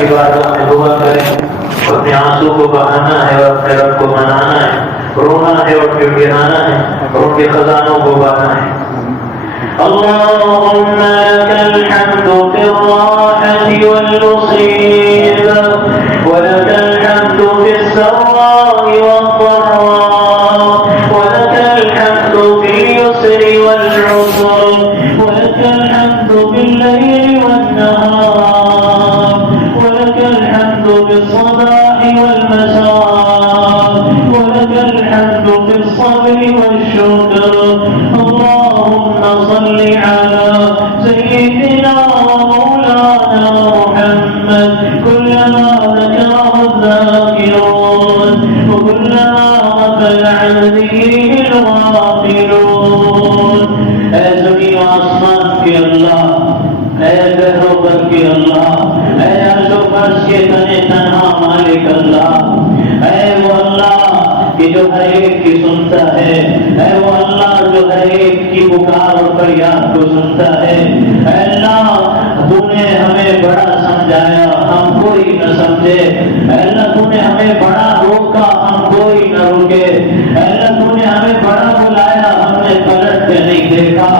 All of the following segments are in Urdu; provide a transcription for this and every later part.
کی بارگاہ میں دعا کریں، اپنے آنسو کو بہانا ہے اور اپنے رب کو منانا ہے، رونا ہے اور پھر گرانا ہے اور ان کے خزانوں کو بہانا ہے۔ اللهم لك الحمد في الراحة والمصيبة، ولك الحمد في السراء والضراء، ولك الحمد في اليسر والعسر، ولك الحمد بالليل والنهار، ولك الحمد بالصباح والمساء، ولك الحمد بالصبر والشكر۔ اللهم صل على سيدنا ومولانا محمد كلما ذكره الذاكرون وكلما غفل عن ذكره الغافلون۔ اے زمین و آسمان کے اللہ، اے بحر و بر کے اللہ، اے عرش و فرش کے تن تنہا مالک اللہ، اے وہ اللہ کہ جو ہر ایک کی سنتا ہے، اے وہ اللہ جو ہر ایک کی پکار اور فریاد کو سنتا ہے۔ اے اللہ تو نے ہمیں بڑا سمجھایا، ہم کوئی نہ سمجھے۔ اے اللہ تو نے ہمیں بڑا روکا، ہم کوئی نہ رکے۔ اے اللہ تو نے ہمیں بڑا بلایا، ہم نے پلٹ کے نہیں دیکھا۔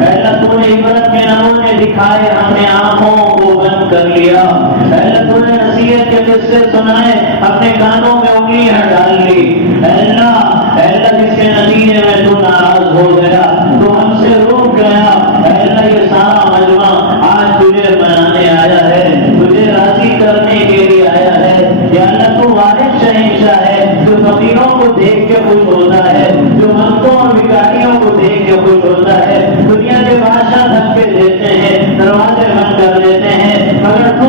اے اللہ تو نے عبرت کے نمونے دکھائے، ہم نے آنکھوں کو بند کر لیا۔ اے اللہ تو نے نصیحت کے قصے سنائے، اپنے کانوں میں انگلیاں ڈال لی۔ اے اللہ جس کے نتیجے میں تو ناراض ہو گیا، تو ہم سے روک گیا۔ اے اللہ یہ سارا مجمع آج تجھے منانے آیا ہے، تجھے راضی کرنے کے لیے آیا ہے۔ یا اللہ تو واحد شہنشاہ ہے جو فقیروں کو دیکھ کے خوش ہوتا ہے، جو مردوں اور بھکاریوں کو دیکھ کے خوش ہوتا ہے۔ دنیا کے بادشاہ دھکے دیتے ہیں، دروازے بند کر دیتے ہیں، مگر تو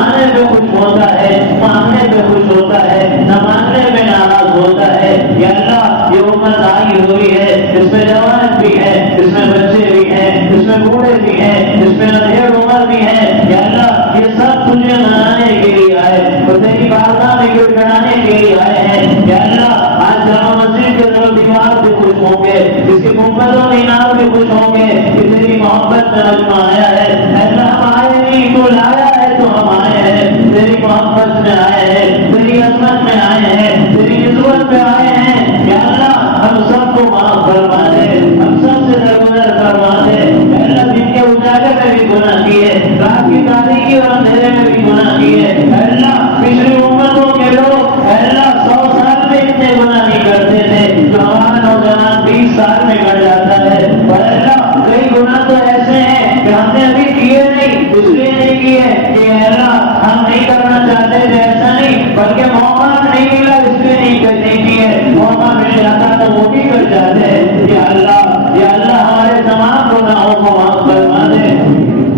آنے پہ خوش ہوتا ہے، مانگنے پہ خوش ہوتا ہے، نہ مانگنے میں ناراض ہوتا ہے۔ یا اللہ یہ امت آئی ہوئی ہے، اس میں جوان بھی ہے، اس میں بچے بھی ہیں، اس میں بوڑھے بھی ہیں، اس میں ادھیڑ عمر بھی ہیں۔ یا اللہ یہ سب تجھے منانے کے لیے آئے اور تیری بارگاہ میں گڑ گڑانے کے لیے آئے ہیں۔ یا اللہ آج جامع مسجد کے طرف دیوار بھی خوش ہوں گے، اس کے گنبد و مینار بھی خوش ہوں گے کہ تیری محبت میں مجمع آیا ہے۔ اے اللہ ہم آئے نہیں، تو لایا ہے تو ہم آئے ہیں، تیری محبت میں آئے ہیں، تیری عظمت میں آئے ہیں، تیری عزت میں آئے ہیں۔ یا اللہ ہم سب کو معاف فرما دے، ہم سب سے درگزر فرما دے۔ اے اللہ دن کے اجالے میں بھی گناہ کیے، رات کی تاریکی اور اندھیرے میں بھی گناہ کیے۔ اے اللہ پچھلی امتوں کے لوگ اے اللہ 100 سال میں اتنے گناہ نہیں کرتے تھے جو ہمارا نوجوان 20 سال میں کر جاتا ہے۔ اور اے اللہ کئی گناہ تو ایسے ہیں کہ ہم نے ابھی کیے نہیں، اس لیے نہیں کیے کہ اے اللہ ہم نہیں کرنا چاہتے تھے، ایسا نہیں، بلکہ موقع نہیں ملا اس لیے نہیں کیے۔ موقع مل جاتا تو وہ بھی کر جاتے ہیں۔ یا اللہ ہمارے تمام گناہوں کو معاف فرما دے۔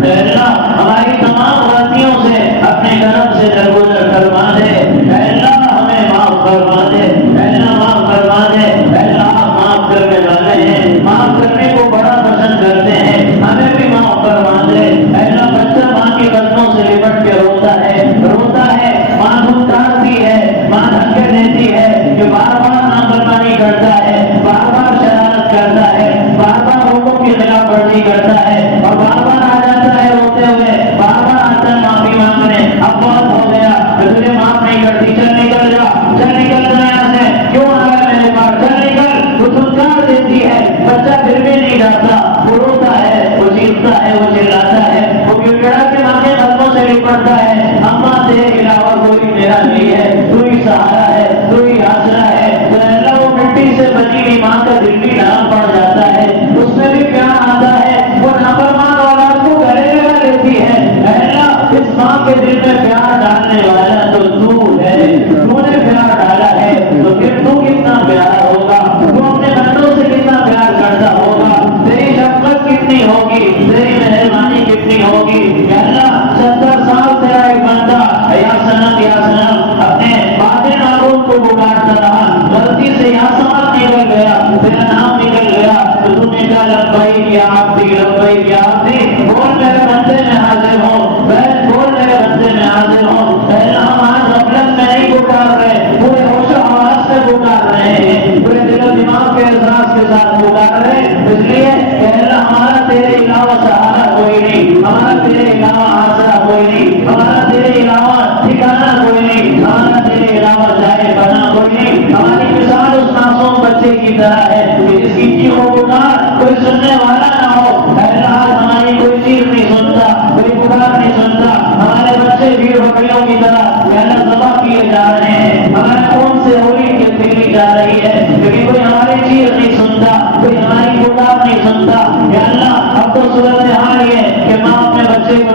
اے اللہ ہماری تمام غلطیوں سے اپنے کرم سے درگزر فرما دے۔ اے اللہ ہمیں معاف فرما دے، اے اللہ معاف فرما دے۔ اے اللہ آپ معاف کرنے والے ہیں، معاف کرنے کو بڑا پسند کرتے ہیں، ہمیں بھی معاف فرما دے۔ اے اللہ بچہ ماں کے قدموں سے لپٹ کے روتا ہے، ماں دودھ کاٹتی ہے، ماں دھکے دیتی ہے، کہ بار بار نافرمانی کرتا ہے، بار بار شرارت کرتا ہے، بار بار حکم کی خلاف ورزی کرتا ہے، اور بار بار آ جاتا ہے روتے ہوئے، بار بار آتا ہے معافی مانگنے۔ اب بہت ہو گیا، میں تجھے معاف نہیں کرتی، چل نکل جا یہاں سے، کیوں آ رہا ہے میرے پاس، چل نکل۔ وہ دھتکار دیتی ہے، بچہ پھر بھی نہیں جاتا، وہ روتا ہے، وہ چیختا ہے، وہ چلاتا ہے، وہ گڑگڑا کے ماں کے قدموں سے لپٹتا ہے، اماں تیرے علاوہ کوئی میرا نہیں ہے، تو ہی سہارا ہے، تو ہی آسرا ہے۔ تو اللہ وہ مٹی سے بنی ہوئی ماں کا دل بھی نرم پڑ جاتا ہے، اس میں بھی پیار آتا ہے، وہ نافرمان اولاد کو گلے لگا لیتی ہے۔ اے اللہ اس ماں کے دل میں پیار ڈالنے والا تو تو ہے، تو نے پیار ڈالا ہے، تو پھر تو کتنا پیارا ہوگا، تو اپنے بندوں سے کتنا پیار کرتا ہوگا، تیری شفقت کتنی ہوگی، تیری مہربانی کتنی ہوگی۔ یا اللہ 70 سال تیرا ایک بندہ یا سنم اپنے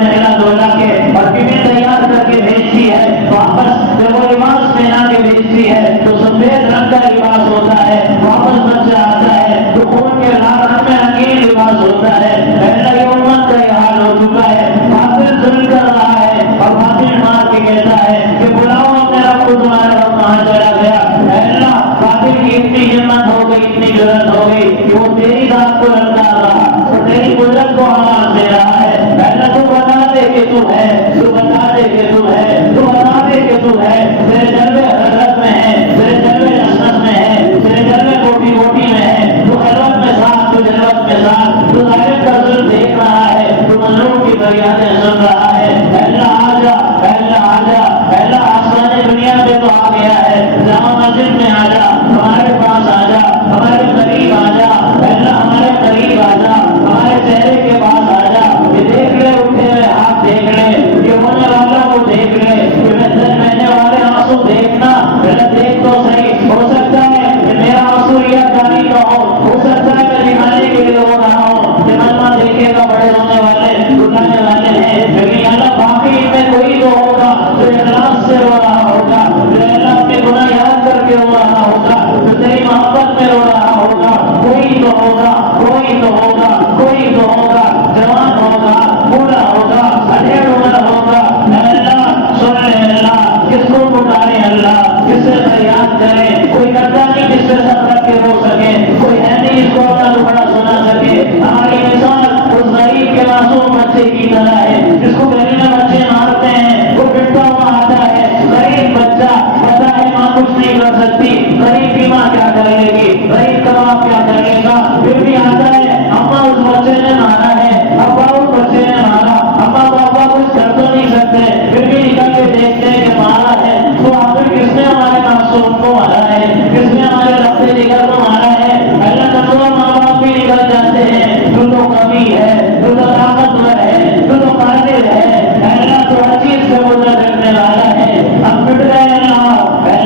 نہلا دھلا کے اور ٹفن تیار کر کے بھیجتی ہے، واپس جب وہ لباس پہنا کے بھیجتی ہے تو سفید رنگ کا لباس ہوتا ہے، واپس بچہ آتا ہے تو خون کے لال رنگ میں رنگین لباس ہوتا ہے۔ اللہ یہ امت کا یہ حال ہو چکا ہے، باطل ظلم کر رہا ہے اور باطل مار کے کہتا ہے کہ بلاؤ اپنے رب کو، تمہارا رب کہاں چلا گیا؟ اللہ باطل کی اتنی ہمت ہو گئی، اتنی جرأت ہو گئی کہ وہ تیری ذات کو للکار رہا اور تیری قدرت کو آواز دے رہا ہے، اللہ تو بتا دے کہ تو ہے، تو بتا دے کہ تو ہے، تو بتا دے کہ تو ہے، تیرے جلوے حضرت میں ہے، تیرے جلوے عصمت میں ہے، تیرے جلوے کوٹی کوٹی میں ہے، تو خلوت میں ساتھ، تو جلوت میں ساتھ، تو ظالم کا ظلم دیکھ رہا ہے، تو مظلوم کی فریادیں سن رہا ہے۔ اللہ آجا، اللہ آجا، اللہ آسمان دنیا پہ تو آ گیا ہے، جامع مسجد میں آجا، ہمارے پاس آجا، ہمارے قریب آجا، اللہ ہمارے قریب آجا، ہمارے چہرے کے پاس آجا، یہ دیکھ لے اٹھے ہوئے ہاتھ دیکھ لے، یہ ہونے والوں کو دیکھ لے، یہ بہنے والے آنسو دیکھنا، اللہ دیکھ تو صحیح، ہو سکتا ہے کہ میرا آنسو ریا جانی کا ہو سکتا ہے میں دکھانے کے لیے رو رہا ہوں کہ ماں دیکھے گا بڑے ہونے والے اٹھانے والے ہیں، لیکن اللہ باقی ان میں کوئی تو ہوگا جو اخلاص سے رو رہا ہوگا، جو اللہ اپنے گناہ یاد کر کے رو رہا ہوگا، جو تیری محبت میں رو رہا ہوگا، کوئی تو ہوگا، کوئی تو ہوگا، کوئی تو ہوگا، جوان ہوگا، بوڑھا ہوگا، اڈھیڑ عمر ہوگا، اللہ سن لے، اللہ کس کو پکارے، اللہ کس سے فریاد کرے، کوئی کرتا نہیں جس سے سب رکھ کے رو سکے، کوئی ہے نہیں جس کو اپنا دکھڑا سنا سکے۔ ہماری مثال اس غریب کے معصوم بچے کی طرح ہے جس کو گلی میں بچے مارتے ہیں، وہ پٹتا ہوا آتا ہے، غریب بچہ پتا ہے ماں کچھ نہیں کر سکتی، غریب کی ماں کیا کرے گی، غریب کا باپ کیا کرے گا، پھر بھی آتا ہے اما اس بچے نے مارا ہے، ابا اس بچے نے مارا، اما بابا کچھ کر تو نہیں سکتے، پھر بھی نکل کے دیکھتے ہیں کہ مارا ہے، تو آخر کس نے ہمارے معصوم کو مارا ہے، کس نے ہمارے رفتے جگر کو مارا ہے؟ اللہ کا تو ماں باپ بھی نکل جاتے ہیں، تو کمی ہے، تو طاقتور ہے، تو قادر ہے، اللہ تو ہر چیز سے مدد رکھنے والا ہے۔ ہم پٹ رہے ہیں اللہ،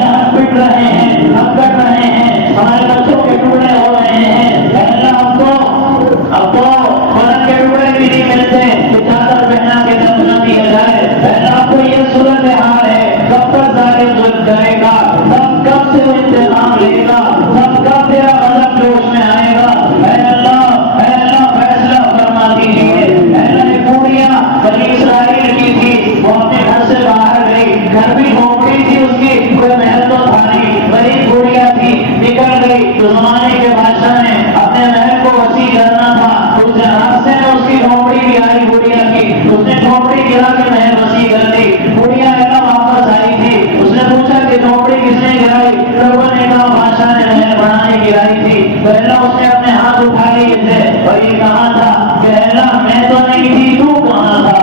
ہم پٹ رہے ہیں، ہم کٹ رہے ہیں، ہمارے بچوں کے ٹکڑے ہو رہے ہیں، اللہ اب تو بدن کے ٹکڑے بھی نہیں ملتے کہ چادر پہنا کے دفنا دیا جائے، اللہ آپ کو یہ صورت حال ہے، کب تک ظالم ظلم کرے گا، کب سے وہ انتقام لے گا، کب تیرا غضب جوش میں آئے گا؟ اے اللہ فیصلہ فرما دیجیے۔ اللہ نے پوریاں بنی اسرائیل کی تھی، وہ اپنے گھر سے باہر گئی، گھر بھی جھونپڑی تھی اس کی، کوئی محل تو تھا نہیں، غریب پوریا تھی، نکل گئی تو زمانے کے بادشاہ نے اپنے محل کو وسیع کرنا تھا، اس راستے میں اس کی جھونپڑی بھی آئی پوریا کی، اس نے جھونپڑی گرا کے محل وسیع کر دی، پوریا واپس آئی تھی، اس نے پوچھا کہ جھونپڑی کس نے گرائی؟ لوگوں نے کہا بادشاہ نے محل بنانے گرائی تھی، تو اللہ اس نے اپنے ہاتھ اٹھا لیے تھے اور یہ کہا تھا کہ اللہ میں تو نہیں تھی، تو کہاں تھا؟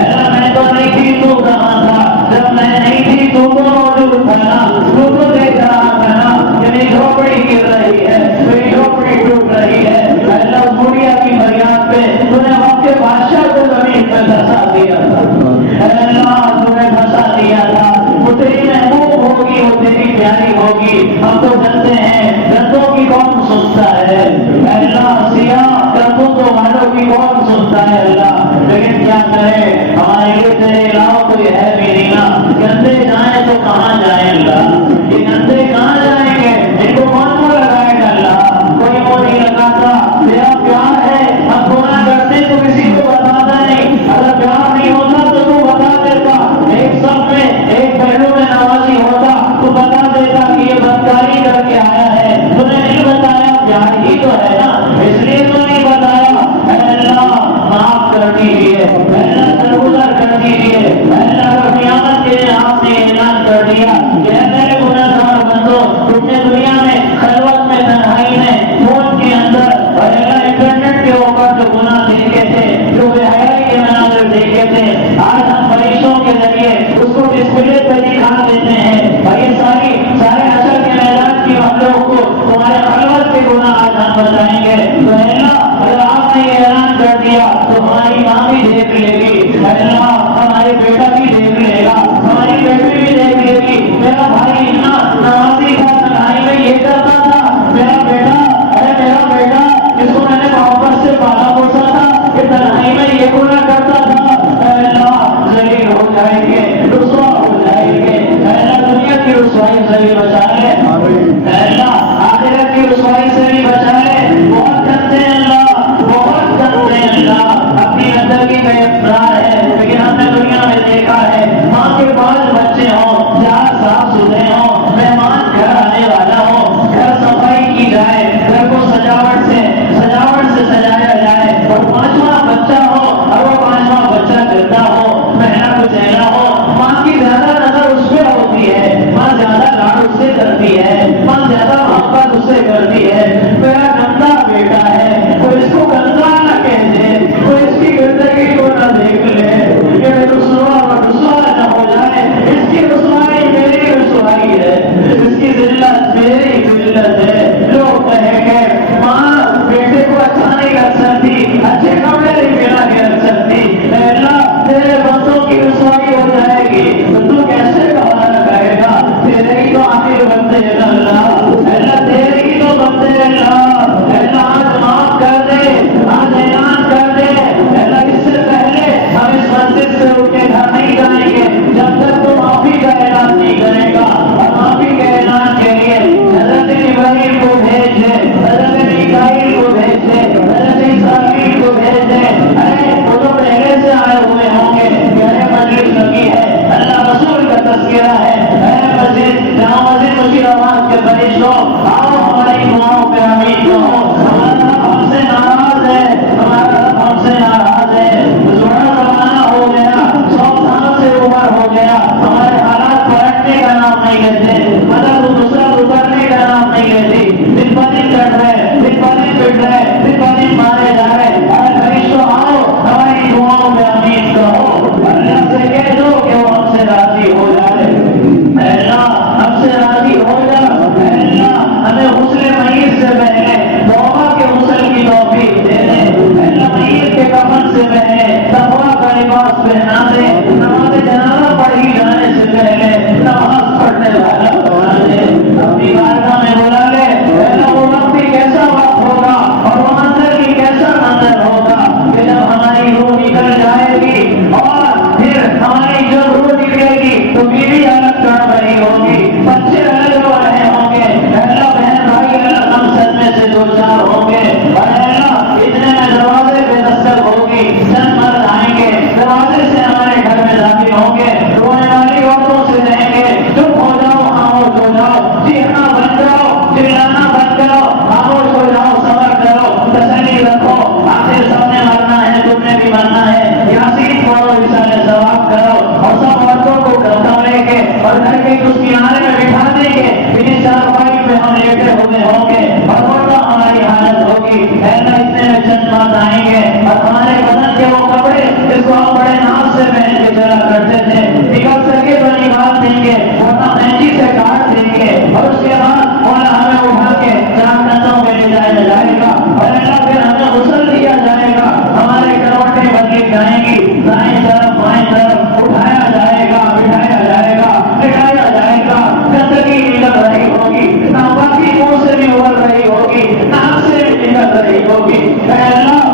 اللہ میں تو نہیں تھی، تو کہاں تھا؟ جب میں نہیں تھی تو موجود تھا نا، تو دیکھ رہا تھا نا کہ میری جھونپڑی گر رہی ہے، میری جھونپڑی ٹوٹ رہی ہے۔ اللہ اس بڑھیا کی فریاد پہ تو نے وقت کے بادشاہ کو زمین پہ دھسا دیا تھا، اللہ تو نے دھسا دیا تھا، وہ تیری محبوب ہوگی، وہ تیری پیاری ہوگی، ہم تو ڈرتے ہیں، ڈرتوں کی کون سنتا ہے اللہ، سیاہ کرتوتوں والوں کی کون سنتا ہے اللہ، لیکن کیا کرے ہمارے لیے تیرے علاوہ کوئی ہے بھی نہیں نا، گندے جائیں تو کہاں جائیں اللہ، یہ گندے کہاں جائیں گے، ان کو کون کو لگائے گا اللہ، کوئی کو نہیں لگاتا، تیرا پیار ہے، ہم گناہ کرتے تو کسی کو بتاتا نہیں، اگر پیار نہیں ہوتا تو تو بتا دیتا، ایک سب میں ایک پہلو میں نوازی ہوتا تو بتا دیتا کہ یہ بدکاری کر کے آیا ہے، تو نے نہیں بتایا، پیار ہی تو ہے نا، اس لیے تو نہیں بتایا۔ اے اللہ معاف کر دیجیے، اے اللہ درگزر کر دیجیے، کی رسوائی ہو جائے گی تو کیسے گوارا کرے گا؟ تیرے ہی تو آخر بندے اللہ، اللہ تیرے ہی تو بندے اللہ، اللہ آج معاف کر دے، آج اعلان کر دے اللہ، اس سے پہلے ہم اس مسجد سے اٹھ کے گھر نہیں جائیں گے جب تک تو معافی کا اعلان نہیں کرے گا۔ اور معافی کے اعلان کے لیے حضرت ابراہیم کو بھیج دے، حضرت میکائیل کو بھیج دے، حضرت اسرافیل کو بھیج دے، ارے وہ تو پہلے سے آئے ہوئے ہوں گے کہ ارے مجلس لگی ہے، اللہ رسول کا تذکرہ ہے، اے مسجد جہاں مسجد مشیر آباد کے فرشتوں آؤ ہماری دعاؤں پہ آمین کہو۔ ہمارا رب ہم سے ناراض ہے، ہمارا رب ہم سے ناراض ہے، زمانہ زمانہ ہو گیا، 100 سال سے اوپر ہو گیا، ہمارے حالات پلٹنے کا نام نہیں لیتے، مدد دوسرا اترنے کا نام نہیں لیتی، دن ب دن چڑھ رہے، دن ب دن پٹ رہے، دن ب دن مارے جا رہے، ارے فرشتوں آؤ ہماری دعاؤں پہ آمین کہو، اللہ سے کہہ دو کہ وہ ہم سے راضی ہو جائے، اے اللہ ہم سے راضی ہو جا، اے اللہ ہمیں غسل میت سے پہلے توبہ کے غسل کی توفیق دے دے، اے اللہ میت کے کفن سے پہلے تقویٰ کا لباس پہنا دے، نماز جنازہ پڑھی جانے سے پہلے نماز پڑھنے والا بنا دے، اپنی بارگاہ میں بلا لے، اے اللہ وہ وقت بھی کیسا وقت ہوگا اور وہ منظر بھی کیسا منظر ہوگا کہ جب ہماری روح نکل جائے گی اور پھر ہماری جب روح نکلے گی تو بیوی الگ چڑھ رہی ہوگی، بچے الگ ہو رہے ہوں گے، اللہ بہن بھائی الگ ہم سدمے سے دو چار ہوں گے، اور اللہ اتنے میں دروازے پہ دستک ہوگی، چند مرد آئیں گے دروازے سے ہمارے گھر میں داخل ہوں گے، رونے والی عورتوں سے کہیں گے چپ ہو جاؤ، خاموش ہو جاؤ، چیخنا بند کرو، چلانا بند کرو، خاموش ہو جاؤ، صبر کرو، تسلی رکھو، آخر سب نے مرنا ہے، تم نے بھی مرنا ہے، یاسین پڑھو، رسالہ ثواب کرو، اور سب عورتوں کو کمرے کے اور گھر کے اس کنارے میں بٹھا دیں گے، انہیں چارپائی پہ ہم لیٹے ہوئے ہوں گے اور رونا ہماری حالت ہوگی، اے اللہ اتنے میں چند مرد آئیں گے اور ہمارے بدن کے وہ کپڑے جس کو ہم بڑے ناز سے پہن کے چلا کرتے تھے نکل سکے تو نکال دیں گے، ورنہ قینچی سے کاٹ دیں گے، اور اس کے بعد مولا ہمیں اٹھا کے 4 کندھوں پہ لے جایا جائے گا، اور اللہ پھر ہمیں غسل دیا جائے گا، ہمارے کروٹیں بدلی جائیں گی، دائیں طرف بائیں طرف اٹھایا جائے گا، بٹھایا جائے گا، لٹایا جائے گا، گندگی نکل رہی ہوگی، ناپاکی منہ سے بھی ابل رہی ہوگی، ناک سے بھی نکل رہی ہوگی، اے اللہ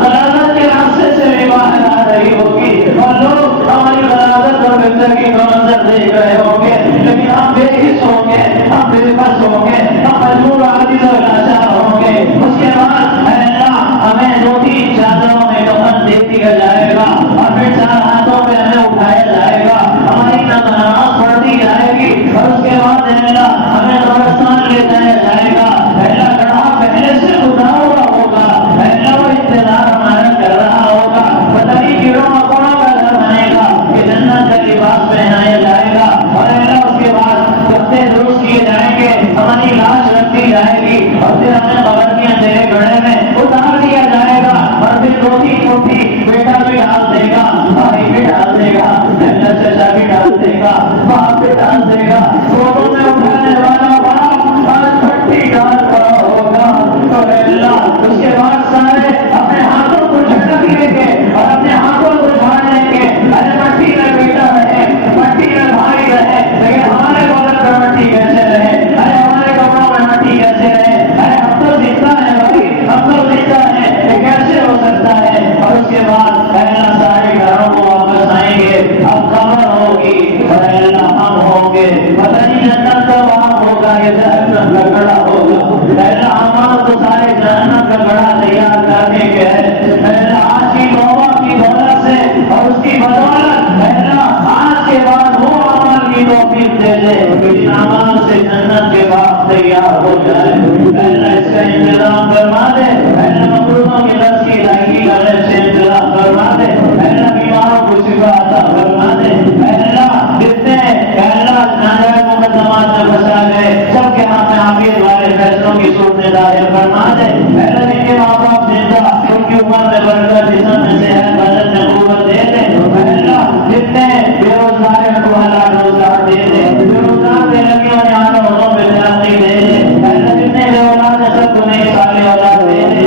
غلاظت کے راستے سے بھی باہر آ رہی ہوگی، اور لوگ ہماری غلاظت اور گندگی کا منظر دیکھ رہے ہوں گے، لیکن ہم بے حس ہوں گے، ہم بے بس ہوں گے، ہم مجبور عاجز و لاچار ہوں گے، اس کے بعد اے اللہ ہمیں 2-3 چادروں میں کفن دے دیا جائے گا، اور پھر 4 ہاتھوں پہ ہمیں اٹھایا جائے گا، ہماری نماز پڑھ دی جائے گی، اور اس کے بعد اے اللہ ہمیں قبرستان لے جایا جائے گا، اے اللہ گڑھا پہلے سے کھدا ہوا ہوگا، اے اللہ وہ انتظار ہمارا کر رہا ہوگا، پتہ نہیں کیڑوں مکوڑوں کا گھر بنے گا کہ جنت کا لباس پہنایا جائے گا، اور اے اللہ اس کے بعد پتے درست کیے جائیں گے، ہماری لاش رکھ دی جائے گی، اور پھر ہمیں قبر کے اندھیرے گڑھے میں اتار دیا جائے گا، اور پھر 2-3 مٹھی بیٹا بھی ڈال دے گا، بھائی بھی ڈال دے گا، اللہ چچا بھی ڈال دے گا، باپ بھی ڈال دے گا، فوٹو میں اٹھانے والا باپ آج پٹی ڈال پڑا ہوگا، تو اے اللہ اس کے بعد سارے اپنے ہاتھوں کو جھٹک لیں گے اور اپنے ہاتھوں کو جھاڑ لیں گے، ارے مٹی میں بیٹا رہے، مٹی میں بھائی رہے، لیکن ہمارے بدن میں مٹی کیسے رہے، ارے ہمارے کپڑوں میں مٹی کیسے رہے، ارے ہم تو زندہ ہیں بھائی، ہم تو زندہ ہیں، یہ کیسے ہو سکتا ہے، اور اس کے بعد اے اللہ سارے گھروں کو واپس آئیں گے، اب قبر ہوگی اور اے اللہ ہم ہوں گے، پتہ نہیں جنت کا وہاں ہوگا یا جہنم کا گڑھا ہوگا، اے اللہ ہمارا تو سارے جہنم کا گڑھا تیار کرنے کے ہے، اے اللہ آج کی توبہ کی دولت سے اور اس کی بدولت اے اللہ آج کے بعد وہ عمل کی توفیق دے دے کہ جن عمل سے جنت کے بعد تیار ہو جائے، اے اللہ اس کا انتظام فرما دے، اے اللہ مقروضوں کی لفظ کی ادائیگی کا سے انتظام فرما دے، اے اللہ بیماروں کو شفا عطا فرما دے، اے اللہ جتنے اے اللہ ناجائز مقدمات میں پھنسا گئے سب کے ہاتھ میں عافیت والے فیصلوں کی صورت ظاہر فرما دے، اے اللہ جن کے ماں باپ زندہ ان کی عمر میں برکت، جسم میں صحت، بدن میں قوت دے دے، اے اللہ جتنے بے روزگار ہیں ان کو حلال روزگار دے دے، بے روزگار بے لگی اور یہاں کے عہدوں پہ ترقی دے دے، اے اللہ جتنے بے اولاد ہیں سب کو نئی صالح اولاد دے دے،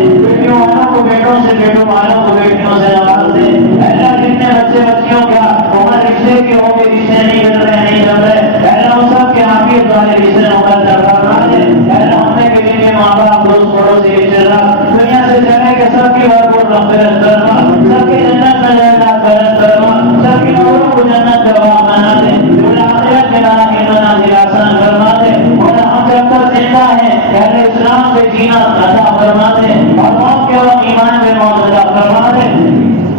فرما دے اور موت کے وقت ایمان میں موت عطا فرما دے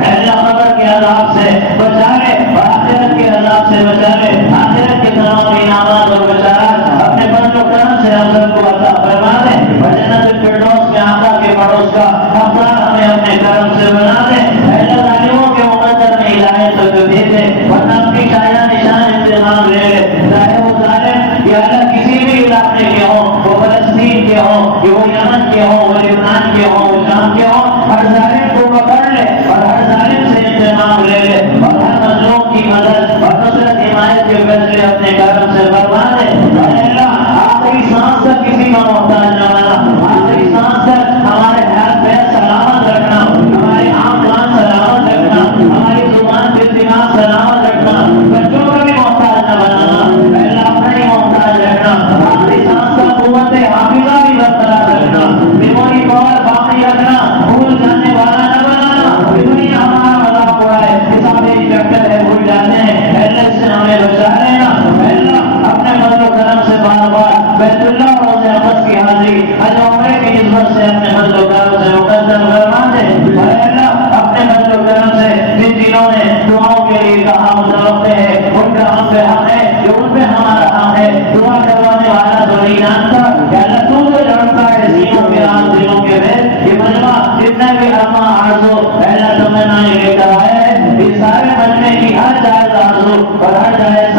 اللہ قبر کے عذاب سے بچا لے اور آخرت کے عذاب سے بچا لے آخرت کے تمام انعامات اور بشارات اپنے فضل و کرم سے ہم سب کو عطا فرما دے اور جنت الفردوس کے آقا کے پڑوس کا حقدار ہمیں اپنے کرم سے بنا دے اللہ ظالموں کے مقدر میں ہدایت تک دے دے ورنہ اپنی شاید نشان انتظام لے لے چاہے وہ ظالم یا اللہ کسی بھی علاقے کے ہوں وہ فلسطین کے ہوں کہ وہ یمن کے ہوں وہ لبنان کے ہوں وہ شام کے ہوں ہر ظالم کو پکڑ لے اور ہر ظالم سے انتقام لے لے اور ہر مظلوم کی مدد اور نصرت حمایت کے فیصلے اپنے کرم سے فرما دے اور اللہ آخری سانس تک کسی کا محتاج نہ بنا آخری سانس تک ہمارے ہاتھ پیر سلامت رکھنا ہمارے آنکھ کان سلامت رکھنا ہماری زبان دل دماغ سلامت رکھنا بچوں کا بھی محتاج نہ بنانا اللہ اپنا ہی محتاج رکھنا آخری سانس تک قوت حافظہ بھی برقرار رکھنا میموری پاور باقی رکھنا بھول جانے والا نہ بنانا دنیا ہمارا مذاق اڑائے حساب انسپیکٹر ہے بھول جاتے ہیں اللہ سے ہمیں بچا لینا اللہ اپنے فضل و کرم سے بار بار بیت اللہ اور روزہ اقدس کی حاضری حج عمرے کی نسبت سے اپنے فضل و کرم سے مقدم فرما دے اور اللہ اپنے فضل و کرم سے جن جنہوں نے دعاؤں کے لیے کہا متوقع ہے ان کا ہم پہ حق ہے جو ان پہ ہمارا حق ہے دعا کروانے والا تو نہیں جانتا کہ اللہ تو جو جانتا ہے سینوں کے راز دلوں کے بھید یہ مجمع جتنا بھی ارما آرزو اللہ تمنا لے کر آئے ہیں اس سارے مجمع کی ہر جائز آرزو اور ہر جائز